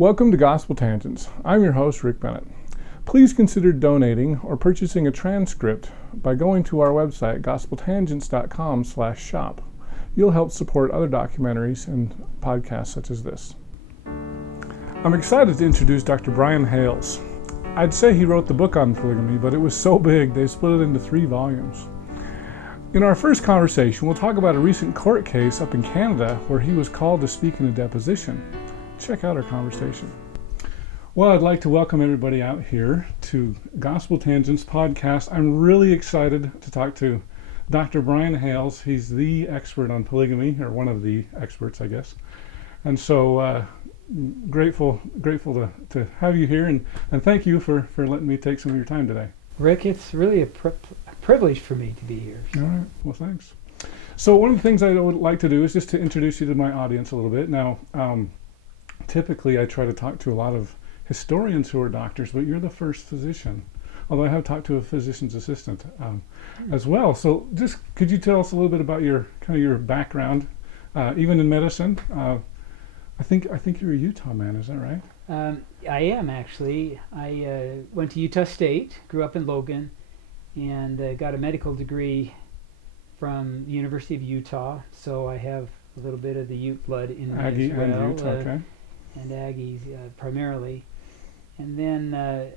Welcome to Gospel Tangents. I'm your host, Rick Bennett. Please consider donating or purchasing a transcript by going to our website, gospeltangents.com/shop. You'll help support other documentaries and podcasts such as this. I'm excited to introduce Dr. Brian Hales. I'd say he wrote the book on polygamy, but it was so big they split it into 3 volumes. In our first conversation, we'll talk about a recent court case up in Canada where he was called to speak in a deposition. Check out our conversation. Well, I'd like to welcome everybody out here to Gospel Tangents podcast. I'm really excited to talk to Dr. Brian Hales. He's the expert on polygamy, or one of the experts, I guess. And so grateful to have you here, and thank you for letting me take some of your time today. Rick, it's really a privilege for me to be here. All right, well, thanks. So one of the things I would like to do is just to introduce you to my audience a little bit. Now, typically I try to talk to a lot of historians who are doctors, but you're the first physician, although I have talked to a physician's assistant as well. So just could you tell us a little bit about your background, even in medicine? I think you're a Utah man, is that right? I am, actually. I went to Utah State, grew up in Logan, and got a medical degree from the University of Utah, so I have a little bit of the Ute blood in me Aggie as well. and Ute, okay. And Aggies primarily. And then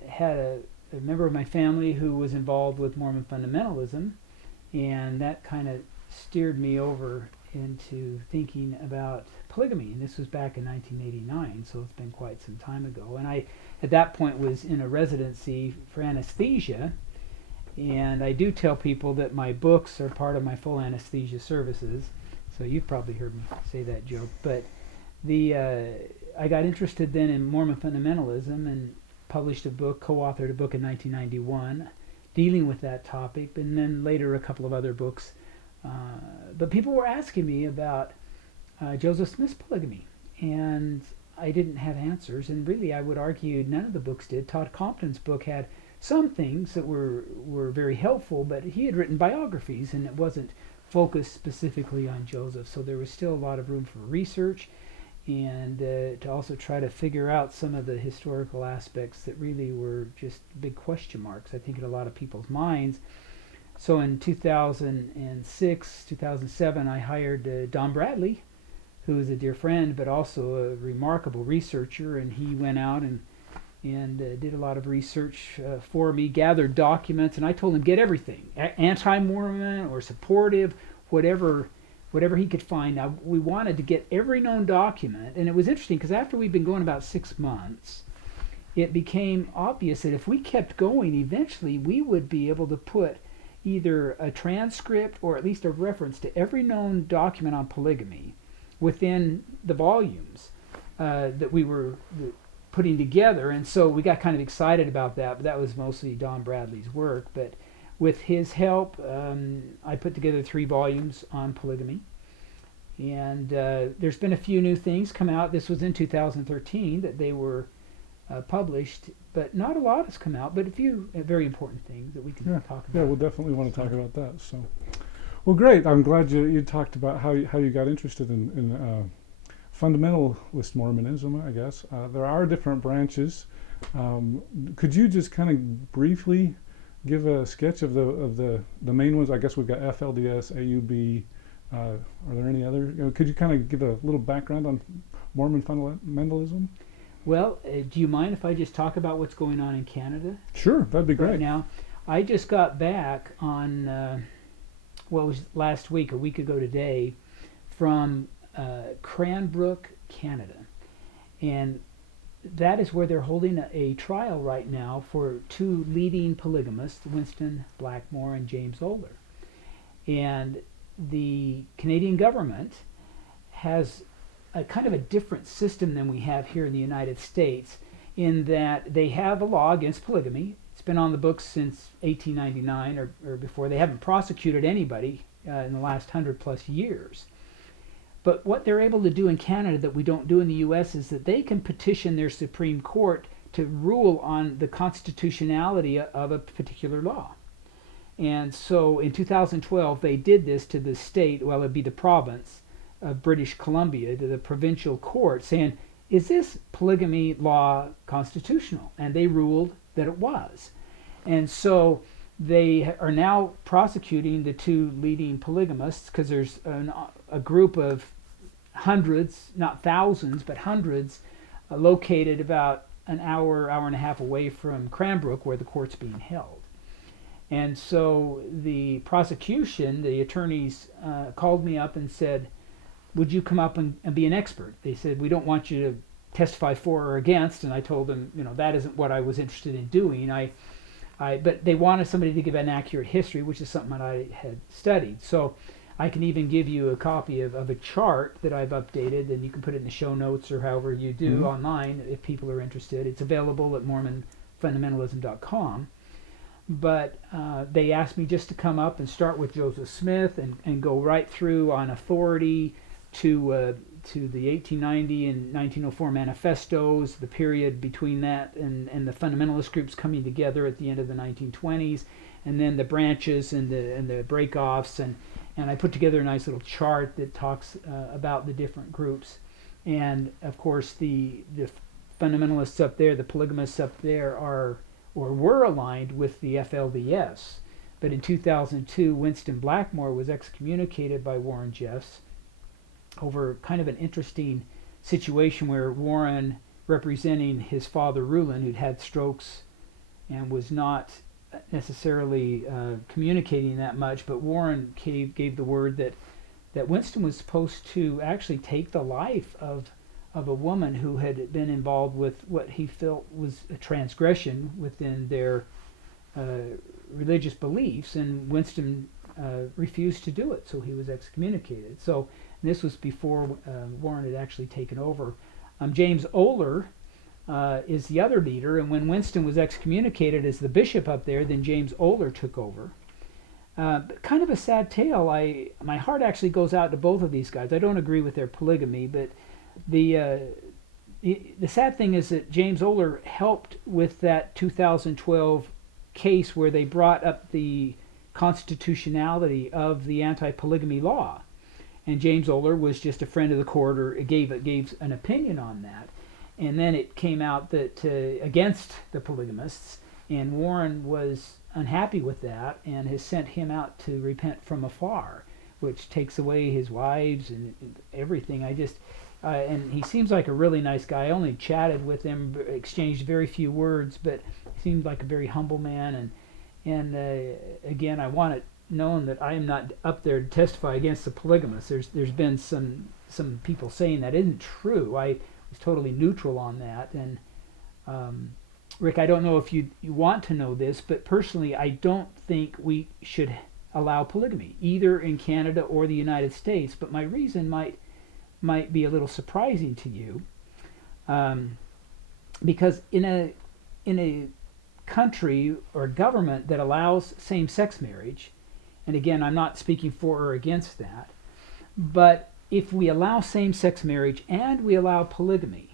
had a member of my family who was involved with Mormon fundamentalism, and that kind of steered me over into thinking about polygamy. And this was back in 1989, so it's been quite some time ago. And I, at that point, was in a residency for anesthesia, and I do tell people that my books are part of my full anesthesia services, so you've probably heard me say that joke. But I got interested then in Mormon fundamentalism and published a book, co-authored a book in 1991 dealing with that topic, and then later a couple of other books. But people were asking me about Joseph Smith's polygamy, and I didn't have answers, and really I would argue none of the books did. Todd Compton's book had some things that were very helpful, but he had written biographies, and it wasn't focused specifically on Joseph, so there was still a lot of room for research and to also try to figure out some of the historical aspects that really were just big question marks, I think, in a lot of people's minds. So in 2006, 2007, I hired Don Bradley, who is a dear friend, but also a remarkable researcher, and he went out and did a lot of research for me, gathered documents, and I told him, get everything, anti-Mormon or supportive, whatever he could find. Now, we wanted to get every known document, and it was interesting because after we'd been going about 6 months, it became obvious that if we kept going, eventually we would be able to put either a transcript or at least a reference to every known document on polygamy within the volumes that we were putting together. And so we got kind of excited about that, but that was mostly Don Bradley's work. But with his help, I put together 3 volumes on polygamy. And there's been a few new things come out. This was in 2013 that they were published, but not a lot has come out, but a few very important things that we can talk about. Yeah, we'll definitely want to talk about that. So, well, great. I'm glad you talked about how you got interested in fundamentalist Mormonism, I guess. There are different branches. Could you just kind of briefly give a sketch of the main ones? I guess we've got FLDS, AUB. Are there any other? Could you kind of give a little background on Mormon fundamentalism? Well, do you mind if I just talk about what's going on in Canada? Sure, that'd be great. Right now, I just got back on, it was last week, a week ago today, from Cranbrook, Canada. And that is where they're holding a trial right now for 2 leading polygamists, Winston Blackmore and James Oler. And the Canadian government has a kind of a different system than we have here in the United States, in that they have a law against polygamy. It's been on the books since 1899 or before. They haven't prosecuted anybody in the last 100+ years. But what they're able to do in Canada that we don't do in the U.S. is that they can petition their Supreme Court to rule on the constitutionality of a particular law. And so in 2012, they did this to the state, well, it'd be the province of British Columbia, to the provincial court, saying, is this polygamy law constitutional? And they ruled that it was. And so they are now prosecuting the two leading polygamists, because there's a group of hundreds, not thousands, but hundreds, located about an hour and a half away from Cranbrook, where the court's being held. And so the prosecution, the attorneys, called me up and said, would you come up and be an expert? They said, we don't want you to testify for or against. And I told them, that isn't what I was interested in doing. But they wanted somebody to give an accurate history, which is something that I had studied. So I can even give you a copy of a chart that I've updated, and you can put it in the show notes or however you do online if people are interested. It's available at MormonFundamentalism.com. But they asked me just to come up and start with Joseph Smith and go right through on authority to the 1890 and 1904 manifestos, the period between that and the fundamentalist groups coming together at the end of the 1920s, and then the branches and the break-offs, and I put together a nice little chart that talks about the different groups. And of course the fundamentalists up there, the polygamists up there, were aligned with the FLDS. But in 2002, Winston Blackmore was excommunicated by Warren Jeffs over kind of an interesting situation where Warren, representing his father Rulon, who'd had strokes and was not necessarily communicating that much, but Warren gave the word that Winston was supposed to actually take the life of a woman who had been involved with what he felt was a transgression within their religious beliefs, and Winston refused to do it, so he was excommunicated. So this was before Warren had actually taken over. James Oler is the other leader, and when Winston was excommunicated as the bishop up there, then James Oler took over. But kind of a sad tale. My heart actually goes out to both of these guys. I don't agree with their polygamy, but the sad thing is that James Oler helped with that 2012 case where they brought up the constitutionality of the anti-polygamy law. And James Oler was just a friend of the court, or gave an opinion on that. And then it came out that against the polygamists, and Warren was unhappy with that and has sent him out to repent from afar, which takes away his wives and everything. And he seems like a really nice guy. I only chatted with him, exchanged very few words, but he seemed like a very humble man. And again, I want it known that I am not up there to testify against the polygamists. There's been some people saying that isn't true. I was totally neutral on that. And Rick, I don't know if you want to know this, but personally, I don't think we should allow polygamy, either in Canada or the United States. But my reason might be a little surprising to you, because in a country or government that allows same-sex marriage, and again, I'm not speaking for or against that, but if we allow same-sex marriage and we allow polygamy,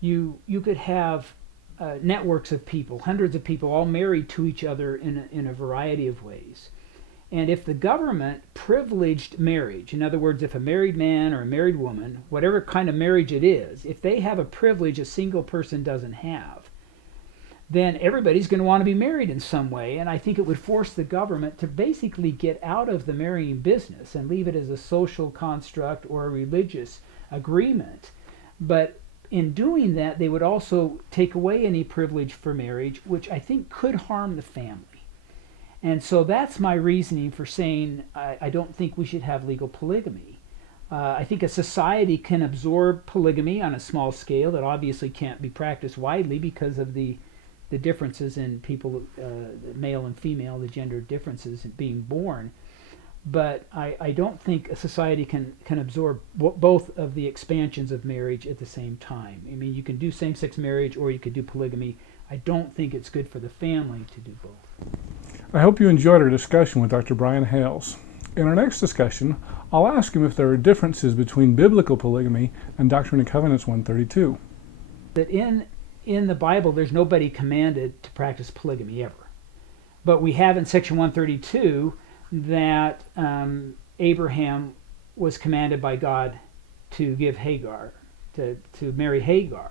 you could have networks of people, hundreds of people, all married to each other in a variety of ways. And if the government privileged marriage, in other words, if a married man or a married woman, whatever kind of marriage it is, if they have a privilege a single person doesn't have, then everybody's going to want to be married in some way. And I think it would force the government to basically get out of the marrying business and leave it as a social construct or a religious agreement. But in doing that, they would also take away any privilege for marriage, which I think could harm the family. And so that's my reasoning for saying I don't think we should have legal polygamy. I think a society can absorb polygamy on a small scale that obviously can't be practiced widely because of the differences in people, male and female, the gender differences in being born. But I don't think a society can absorb both of the expansions of marriage at the same time. I mean, you can do same-sex marriage or you could do polygamy. I don't think it's good for the family to do both. I hope you enjoyed our discussion with Dr. Brian Hales. In our next discussion, I'll ask him if there are differences between biblical polygamy and Doctrine and Covenants 132. That in the Bible, there's nobody commanded to practice polygamy ever. But we have in section 132 that Abraham was commanded by God to give Hagar to marry Hagar.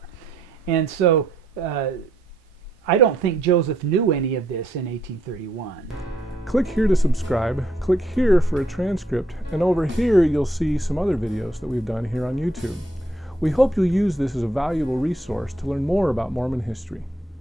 And so I don't think Joseph knew any of this in 1831. Click here to subscribe, click here for a transcript, and over here you'll see some other videos that we've done here on YouTube. We hope you'll use this as a valuable resource to learn more about Mormon history.